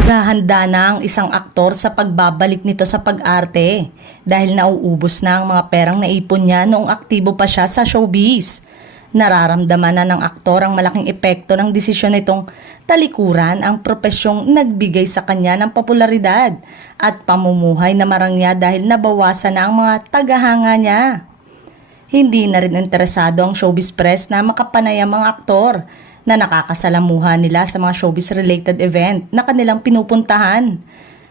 Naghahanda na ang isang aktor sa pagbabalik nito sa pag-arte dahil nauubos na ang mga perang naipon niya noong aktibo pa siya sa showbiz. Nararamdaman na ng aktor ang malaking epekto ng desisyon nitong talikuran ang propesyong nagbigay sa kanya ng popularidad at pamumuhay na marangya dahil nabawasan na ang mga tagahanga niya. Hindi na rin interesado ang showbiz press na makapanay ang mga aktor na nakakasalamuha nila sa mga showbiz-related event na kanilang pinupuntahan.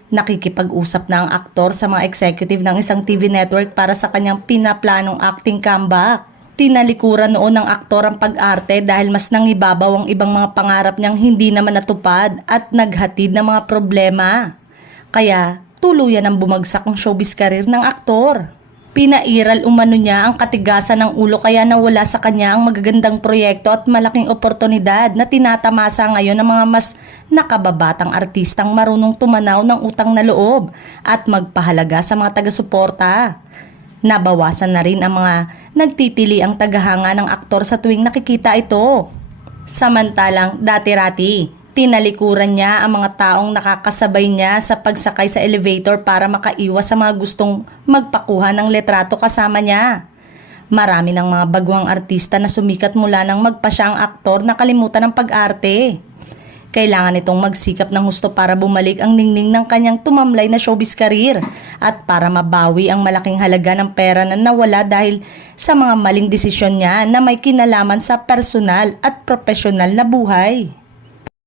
Nakikipag-usap na ang aktor sa mga executive ng isang TV network para sa kanyang pinaplanong acting comeback. Tinalikuran noon ng aktor ang pag-arte dahil mas nangibabaw ang ibang mga pangarap niyang hindi naman natupad at naghatid ng mga problema. Kaya tuluyan ang bumagsak ang showbiz career ng aktor. Pinairal umano niya ang katigasan ng ulo kaya nawala sa kanya ang magagandang proyekto at malaking oportunidad na tinatamasa ngayon ng mga mas nakababatang artistang marunong tumanaw ng utang na loob at magpahalaga sa mga taga-suporta. Nabawasan na rin ang mga nagtitili ang tagahanga ng aktor sa tuwing nakikita ito. Samantalang dati-rati, tinalikuran niya ang mga taong nakakasabay niya sa pagsakay sa elevator para makaiwas sa mga gustong magpakuha ng letrato kasama niya. Marami ng mga baguang artista na sumikat mula nang magpa siya ang aktor na kalimutan ng pag-arte. Kailangan itong magsikap ng husto para bumalik ang ningning ng kanyang tumamlay na showbiz career at para mabawi ang malaking halaga ng pera na nawala dahil sa mga maling desisyon niya na may kinalaman sa personal at profesional na buhay.